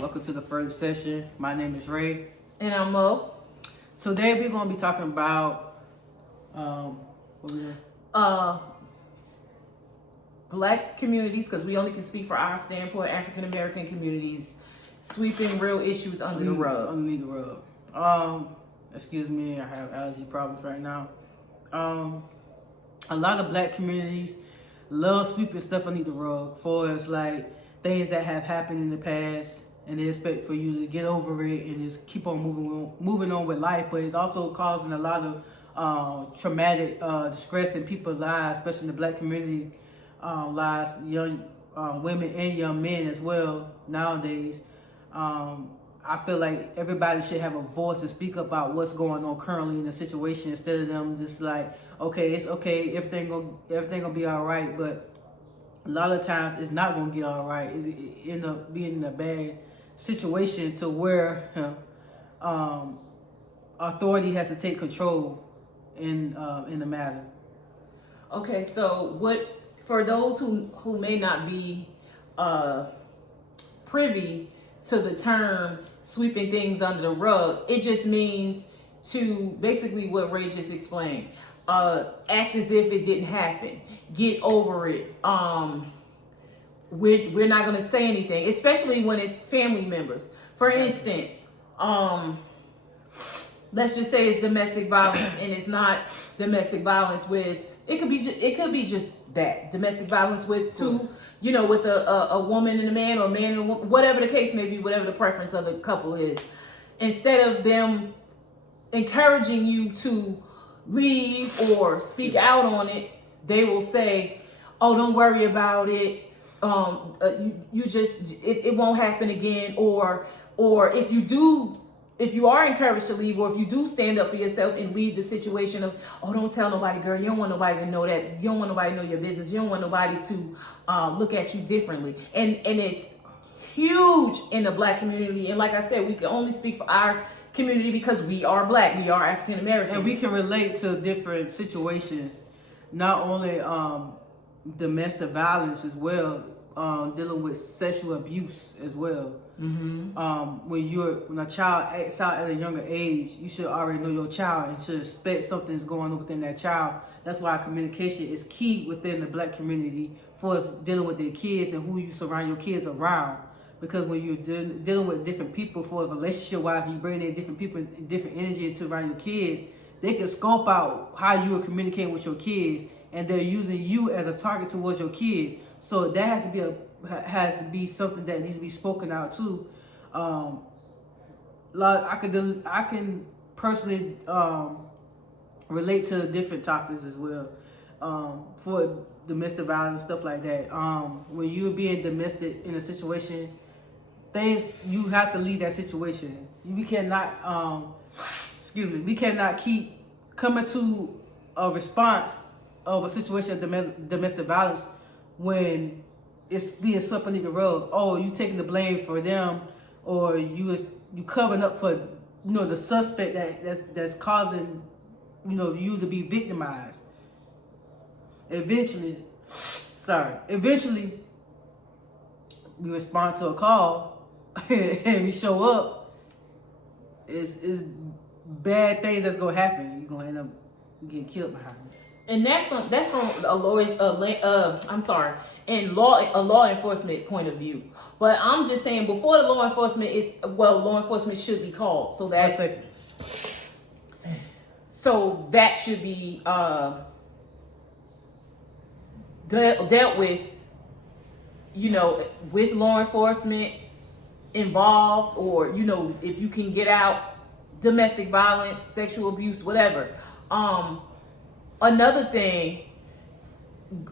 Welcome to the Furtick Session. My name is Ray. And I'm Mo. Today we're going to be talking about what we doing? Black communities, because we only can speak for our standpoint, African American communities, sweeping real issues under the rug. Underneath the rug. Excuse me, I have allergy problems right now. A lot of black communities love sweeping stuff underneath the rug for us, like things that have happened in the past, and they expect for you to get over it and just keep on moving on with life. But it's also causing a lot of traumatic distress in people's lives, especially in the black community lives, young women and young men as well nowadays. I feel like everybody should have a voice to speak about what's going on currently in the situation, instead of them just like, okay, it's okay, everything gonna be all right. But a lot of times it's not gonna get all right. It end up being in a bad situation to where authority has to take control in the matter. Okay, so what, for those who may not be privy to the term sweeping things under the rug, it just means to basically what Ray just explained. Act as if it didn't happen. Get over it. We're not going to say anything, especially when it's family members. For instance, let's just say it's domestic violence, and it's not domestic violence with, it could be just that domestic violence with two, with a woman and a man, or a man and a woman, whatever the case may be, whatever the preference of the couple is. Instead of them encouraging you to leave or speak out on it, they will say, "Oh, don't worry about it. It won't happen again." Or if you are encouraged to leave, or if you do stand up for yourself and leave the situation of, "Oh, don't tell nobody, girl. You don't want nobody to know that. You don't want nobody to know your business. You don't want nobody to look at you differently." And it's huge in the black community. And like I said, we can only speak for our community because we are black. We are African American. And we can relate to different situations, not only domestic violence as well, dealing with sexual abuse as well. Mm-hmm. When a child acts out at a younger age, you should already know your child and should expect something's going on within that child. That's why communication is key within the black community for us dealing with their kids and who you surround your kids around. Because when you're dealing with different people, for relationship-wise, you bring in different people, different energy into around your kids, they can scope out how you are communicating with your kids, and they're using you as a target towards your kids. So that has to be something that needs to be spoken out too. I can personally relate to different topics as well, for domestic violence, stuff like that. When you're being domestic in a situation, you have to leave that situation. We cannot we cannot keep coming to a response of a situation of domestic violence when it's being swept underneath the rug. Oh, you taking the blame for them, or you covering up for the suspect that's causing you to be victimized. Eventually we respond to a call and we show up. It's bad things that's gonna happen. You're gonna end up getting killed behind it. And that's from a law enforcement point of view. But I'm just saying, before the law enforcement should be called. So that should be dealt with, with law enforcement involved, or if you can get out domestic violence, sexual abuse, whatever. Another thing,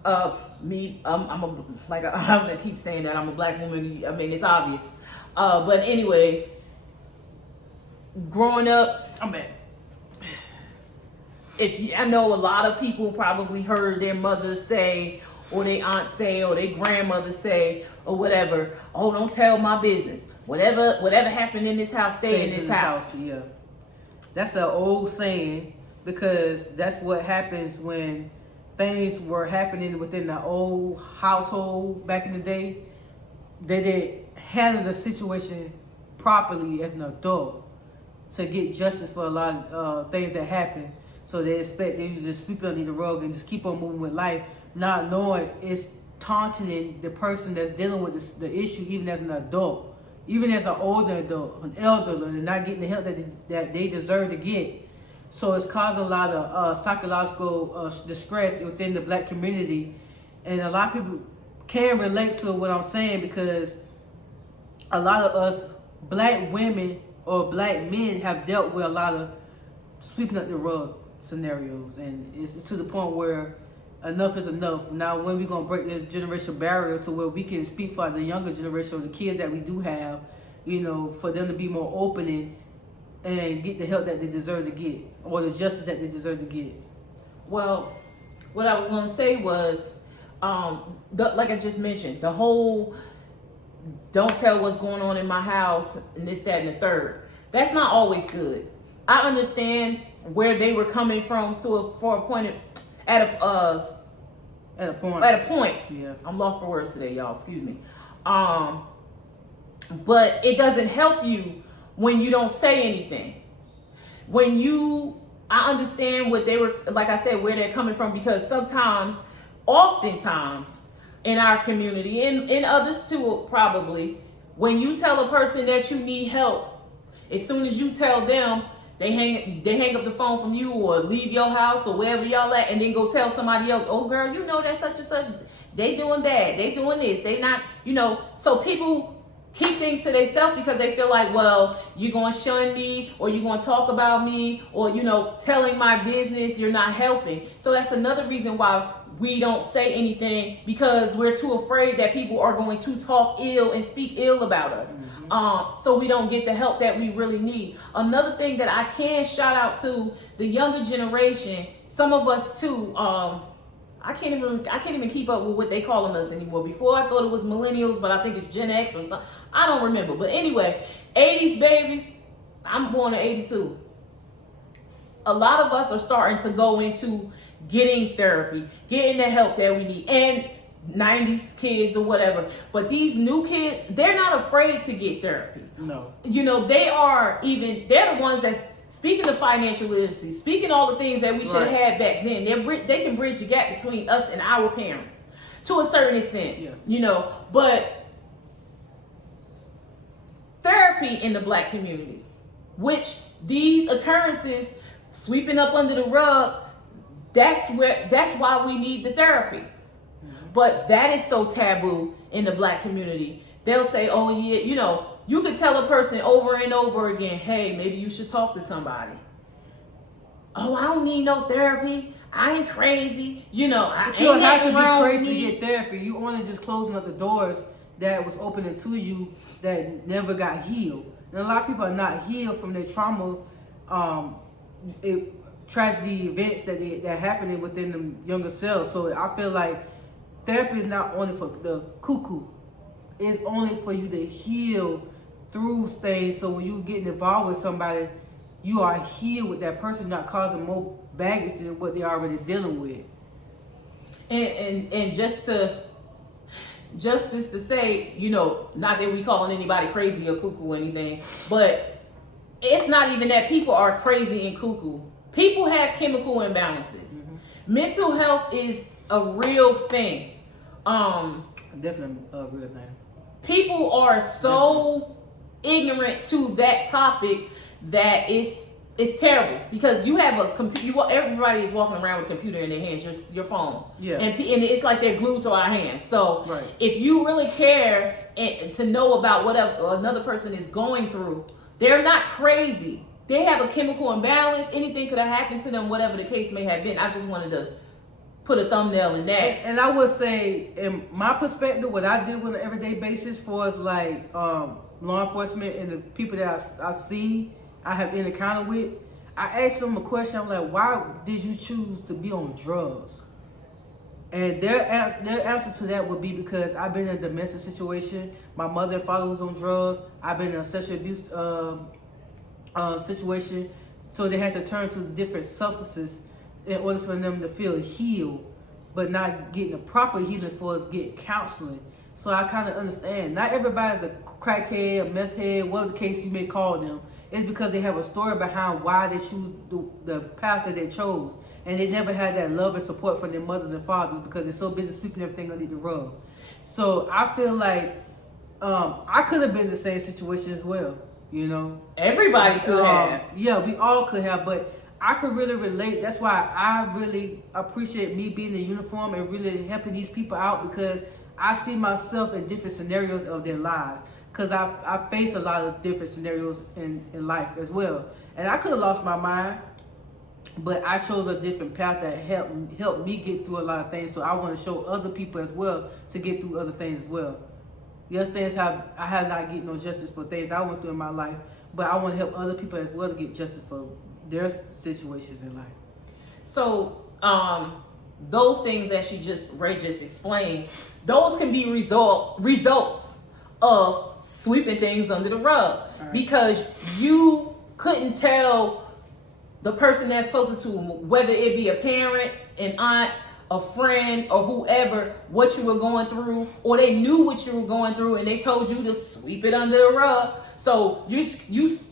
I'm gonna keep saying that I'm a black woman. I mean, it's obvious. But anyway, growing up, I know a lot of people probably heard their mother say, or their aunt say, or their grandmother say, or whatever. "Oh, don't tell my business. Whatever happened in this house, stay in this house." Yeah, that's an old saying, because that's what happens when things were happening within the old household back in the day. They didn't handle the situation properly as an adult to get justice for a lot of things that happen. So they expect they just sweep it under the rug and just keep on moving with life, not knowing it's taunting the person that's dealing with the issue, even as an adult, even as an older adult, an elderly, and not getting the help that they deserve to get. So it's causing a lot of psychological distress within the black community. And a lot of people can relate to what I'm saying, because a lot of us black women or black men have dealt with a lot of sweeping up the rug scenarios, and it's to the point where enough is enough. Now, when we gonna break this generational barrier to where we can speak for the younger generation or the kids that we do have, for them to be more open and get the help that they deserve to get, or the justice that they deserve to get. Well, what I was going to say was, like I just mentioned, the whole don't tell what's going on in my house and this, that, and the third. That's not always good. I understand where they were coming from at a point. Yeah. I'm lost for words today, y'all. Excuse me. But it doesn't help you when you don't say anything. I understand what they were, like I said, where they're coming from, because oftentimes in our community, and in others too probably, when you tell a person that you need help, as soon as you tell them, they hang up the phone from you or leave your house or wherever y'all at, and then go tell somebody else, oh girl, that such and such, they doing bad, they doing this, they not, so people keep things to themselves because they feel like, well, you're going to shun me, or you're going to talk about me, or, telling my business, you're not helping. So that's another reason why we don't say anything, because we're too afraid that people are going to talk ill and speak ill about us. Mm-hmm. So we don't get the help that we really need. Another thing that I can shout out to the younger generation, some of us too, I can't even keep up with what they calling us anymore. Before I thought it was millennials, but I think it's Gen X or something. I don't remember. But anyway, 80s babies, I'm born in 82. A lot of us are starting to go into getting therapy, getting the help that we need, and 90s kids or whatever. But these new kids, they're not afraid to get therapy. No. They're the ones that's speaking of financial literacy, speaking all the things that we should have had back then. They can bridge the gap between us and our parents to a certain extent. Yeah. But therapy in the black community, which these occurrences sweeping up under the rug, that's why we need the therapy. Mm-hmm. But that is so taboo in the black community. They'll say, oh yeah, you could tell a person over and over again, hey, maybe you should talk to somebody. Oh, I don't need no therapy. I ain't crazy. But you don't have to be crazy to get therapy. You only just closing up the doors that was opening to you that never got healed. And a lot of people are not healed from their trauma, tragedy events that happening within them younger selves. So I feel like therapy is not only for the cuckoo. It's only for you to heal through things. So when you get involved with somebody, you are healed with that person, not causing more baggage than what they're already dealing with. And just to say, not that we calling anybody crazy or cuckoo or anything, but it's not even that people are crazy and cuckoo. People have chemical imbalances. Mm-hmm. Mental health is a real thing. Definitely a real thing. People are so ignorant to that topic that it's terrible, because you have a computer. Everybody is walking around with a computer in their hands, your phone. Yeah. And it's like they're glued to our hands. So if you really care to know about whatever another person is going through, they're not crazy. They have a chemical imbalance. Anything could have happened to them, whatever the case may have been. I just wanted to put a thumbnail in that. And I would say, in my perspective, what I deal with on an everyday basis for is like law enforcement and the people that I've seen, I have encountered with, I asked them a question. I'm like, why did you choose to be on drugs? And their answer to that would be, because I've been in a domestic situation. My mother and father was on drugs. I've been in a sexual abuse situation. So they had to turn to different substances in order for them to feel healed, but not getting the proper healing for us, get counseling. So I kind of understand. Not everybody's a crackhead, a meth head, whatever the case you may call them. It's because they have a story behind why they choose the path that they chose. And they never had that love and support from their mothers and fathers because they're so busy sweeping everything underneath the rug. So I feel like I could have been in the same situation as well, you know. Everybody could have. Yeah, we all could have, but I could really relate. That's why I really appreciate me being in uniform and really helping these people out because I see myself in different scenarios of their lives. Because I face a lot of different scenarios in life as well. And I could have lost my mind, but I chose a different path that helped me get through a lot of things. So I want to show other people as well to get through other things as well. Yes, things I have not get no justice for things I went through in my life, but I want to help other people as well to get justice for their situations in life. So those things that Ray just explained, those can be results of sweeping things under the rug, right? Because you couldn't tell the person that's closer to him, whether it be a parent, an aunt, a friend, or whoever, what you were going through, or they knew what you were going through and they told you to sweep it under the rug. So you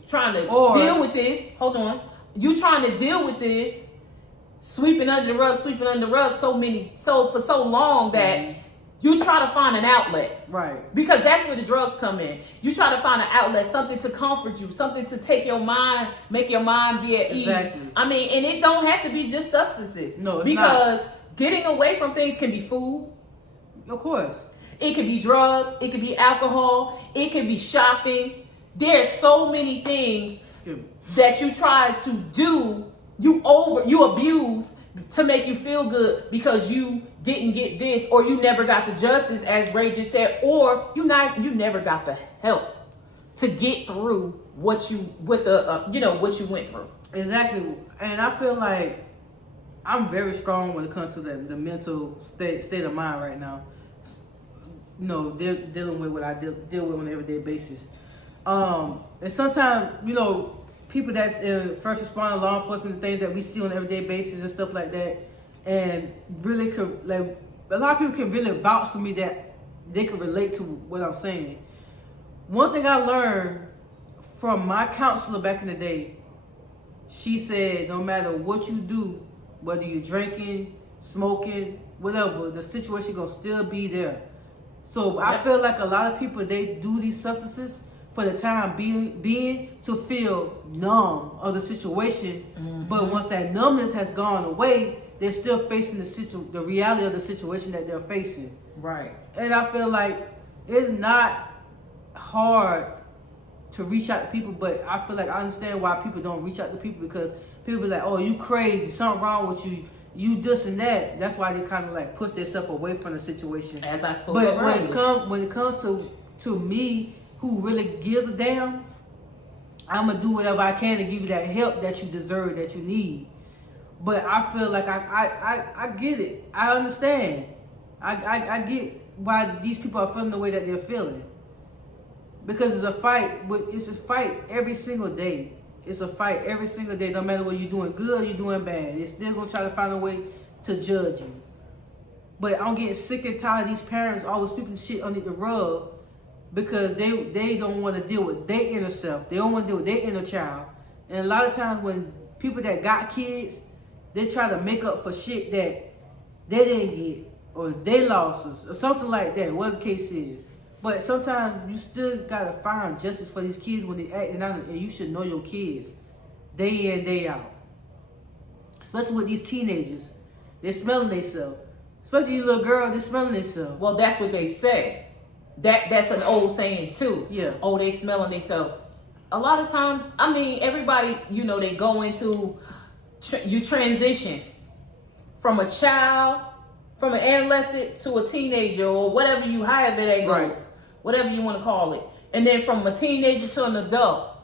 trying to deal with this. Hold on. You trying to deal with this, sweeping under the rug, so for so long that you try to find an outlet. Right. Because that's where the drugs come in. You try to find an outlet, something to comfort you, something to take your mind, make your mind be at ease. I mean, and it don't have to be just substances. No, it's because not. Getting away from things can be food. Of course. It could be drugs. It could be alcohol. It could be shopping. There's so many things that you try to do, you abuse to make you feel good because you didn't get this, or you never got the justice, as Ray just said, or you never got the help to get through what you went through. Exactly. And I feel like I'm very strong when it comes to the mental state of mind right now. You know, dealing with what I deal with on an everyday basis. And sometimes, you know, people that's in first responder, law enforcement, things that we see on an everyday basis and stuff like that, and really could, like, a lot of people can really vouch for me that they can relate to what I'm saying. One thing I learned from my counselor back in the day, she said, no matter what you do, whether you're drinking, smoking, whatever, the situation gonna still be there. So I feel like a lot of people, they do these substances for the time being to feel numb of the situation. But once that numbness has gone away, they're still facing the reality of the situation that they're facing. Right. And I feel like it's not hard to reach out to people, but I feel like I understand why people don't reach out to people, because people be like, oh, you crazy, something wrong with you, you this and that. That's why they kind of like push themselves away from the situation. As I spoke But earlier. when it comes to me, who really gives a damn, I'm gonna do whatever I can to give you that help that you deserve, that you need. But I feel like I get it. I understand. I get why these people are feeling the way that they're feeling. Because it's a fight, but it's a fight every single day. It's a fight every single day, no matter whether you're doing good or you're doing bad. They're still gonna try to find a way to judge you. But I'm getting sick and tired of these parents always sweeping shit under the rug because they don't want to deal with their inner self. They don't want to deal with their inner child. And a lot of times when people that got kids, they try to make up for shit that they didn't get, or they lost, or something like that, whatever the case is. But sometimes you still gotta find justice for these kids when they acting out, and you should know your kids day in, day out. Especially with these teenagers, they're smelling themselves. Especially these little girls, they're smelling themselves. Well, that's what they say. That's an old saying too. Yeah. Oh, they smelling themselves. A lot of times, I mean, everybody, you know, they go into you transition from a child, from an adolescent to a teenager, or whatever however that goes. Right. Whatever you want to call it. And then from a teenager to an adult.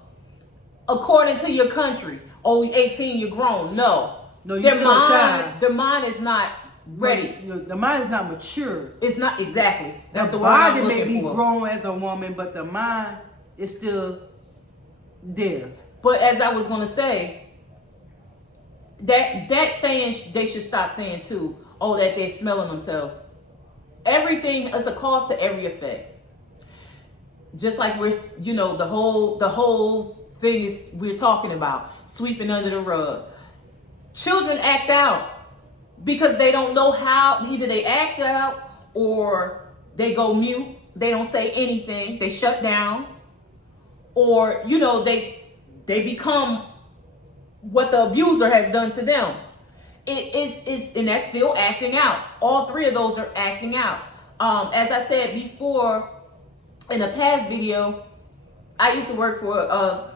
According to your country. Oh, 18, you're grown. No, you're still a child. Their mind is not ready. The mind is not mature. It's not, exactly. That's the word body I'm looking may be for. grown as a woman, but the mind is still there. But as I was going to say, that saying they should stop saying too, oh, that they're smelling themselves. everything is a cause to every effect. Just like we're, the whole thing is we're talking about sweeping under the rug. Children act out because they don't know how. Either they act out or they go mute. They don't say anything. They shut down, or they become what the abuser has done to them. It's and that's still acting out. All three of those are acting out. As I said before in a past video, I used to work for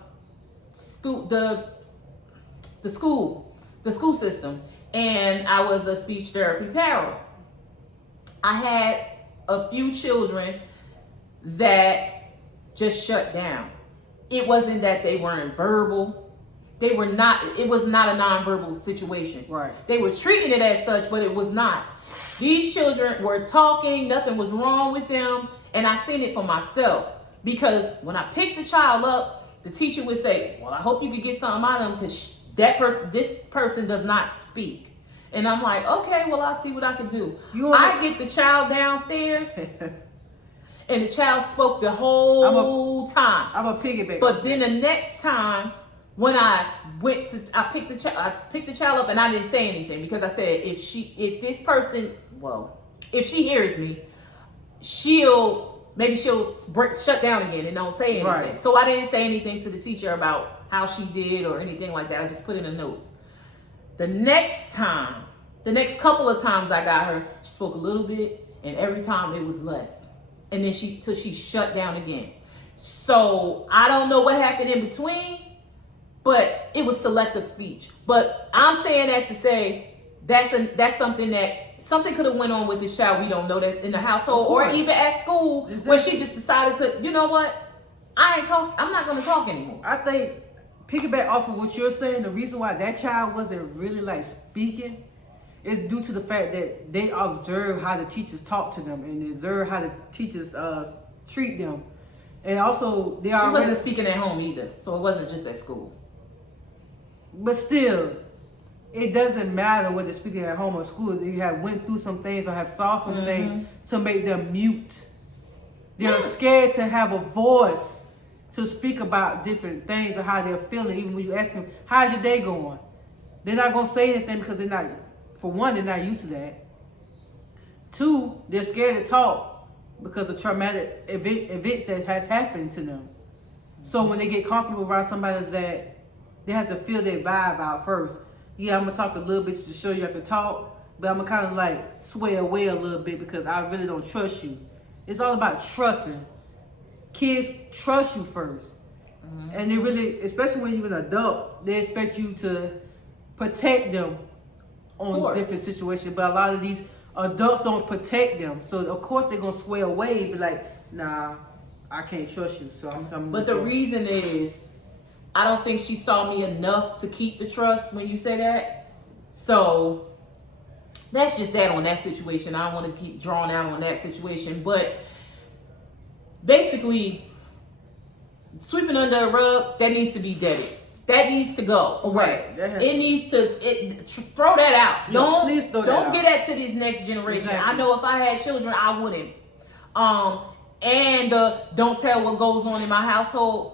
the school system, and I was a speech therapy para. I had a few children that just shut down. It wasn't that they weren't verbal. It was not a nonverbal situation. Right. They were treating it as such, but it was not. These children were talking, nothing was wrong with them, and I seen it for myself. Because when I picked the child up, the teacher would say, well, I hope you could get something out of them because this person does not speak. And I'm like, okay, well, I'll see what I can do. I get the child downstairs, and the child spoke the whole time. I'm a piggyback. But then the next time, when I picked the child up, and I didn't say anything because I said, if she hears me, she'll shut down again and don't say anything. Right. So I didn't say anything to the teacher about how she did or anything like that. I just put in the notes. The next couple of times I got her, she spoke a little bit, and every time it was less. And then till she shut down again. So I don't know what happened in between, but it was selective speech. But I'm saying that to say that's something could have went on with this child. We don't know that in the household or even at school. Exactly. Where she just decided to, you know what? I'm not going to talk anymore. I think piggyback off of what you're saying, the reason why that child wasn't really like speaking is due to the fact that they observe how the teachers talk to them and observe how the teachers treat them. And also, she wasn't speaking at home either, so it wasn't just at school. But still, it doesn't matter whether they're speaking at home or school. They have went through some things or have saw some things to make them mute. They're scared to have a voice to speak about different things or how they're feeling. Even when you ask them, how's your day going? They're not going to say anything because they're not, for one, they're not used to that. Two, they're scared to talk because of traumatic events that has happened to them. So when they get comfortable around somebody that they have to feel their vibe out first. Yeah, I'm going to talk a little bit to show you I can talk, but I'm going to kind of like sway away a little bit because I really don't trust you. It's all about trusting. Kids trust you first. Mm-hmm. And they really, especially when you're an adult, they expect you to protect them on different situations. But a lot of these adults don't protect them. So, of course, they're going to sway away and be like, nah, I can't trust you. So I'm But the reason is, I don't think she saw me enough to keep the trust when you say that. So that's just that on that situation. I don't want to keep drawing out on that situation. But basically, sweeping under a rug, that needs to be deaded. That needs to go away. Right. It needs to throw that out. Yeah, don't get that to this next generation. Exactly. I know if I had children, I wouldn't. And don't tell what goes on in my household.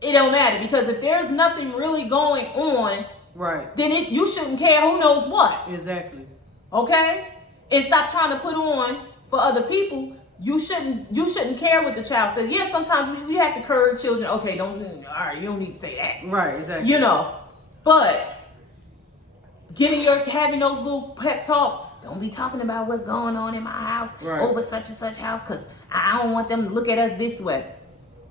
It don't matter because if there's nothing really going on, right, then you shouldn't care who knows what. Exactly. Okay? And stop trying to put on for other people. You shouldn't care what the child says. Yeah, sometimes we have to curb children. Okay, all right, you don't need to say that. Right, exactly. But having those little pep talks. Don't be talking about what's going on in my house over such and such house because I don't want them to look at us this way.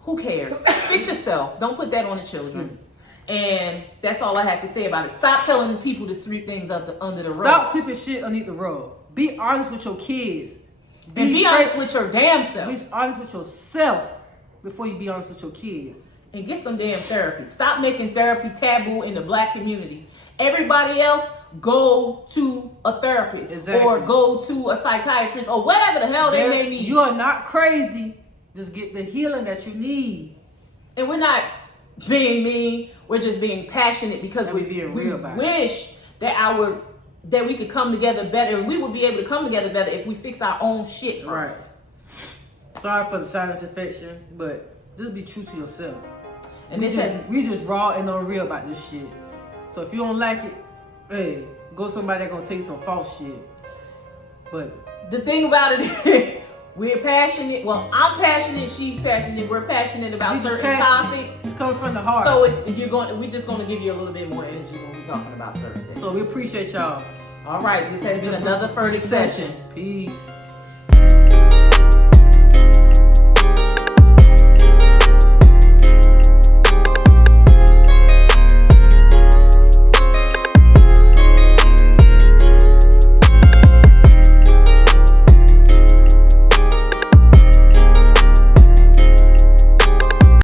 Who cares? Fix yourself. Don't put that on the children. And that's all I have to say about it. Stop telling the people to sweep things under the rug. Stop sweeping shit underneath the rug. Be honest with your kids. Be honest with your damn self. Be honest with yourself before you be honest with your kids. And get some damn therapy. Stop making therapy taboo in the black community. Everybody else, go to a therapist. Exactly. Or go to a psychiatrist or whatever the hell they may need. You are not crazy. Just get the healing that you need. And we're not being mean. We're just being passionate because we being real about wish that our that we could come together better, and we would be able to come together better if we fix our own shit first. Right. Sorry for the silence infection, but just be true to yourself. And we just raw and unreal about this shit. So if you don't like it, hey, go somebody that gonna take some false shit. But the thing about it is, we're passionate. Well, I'm passionate. She's passionate. We're passionate about certain topics. It's coming from the heart. So we're just going to give you a little bit more energy when we're talking about certain things. So we appreciate y'all. All right, this has been another Furtick Session. Peace.